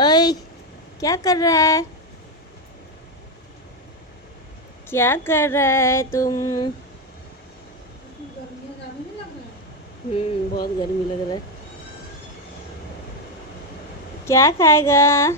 ओए, क्या कर रहा है? क्या कर रहा है तुम? बहुत गर्मी लग रहा है। क्या खाएगा?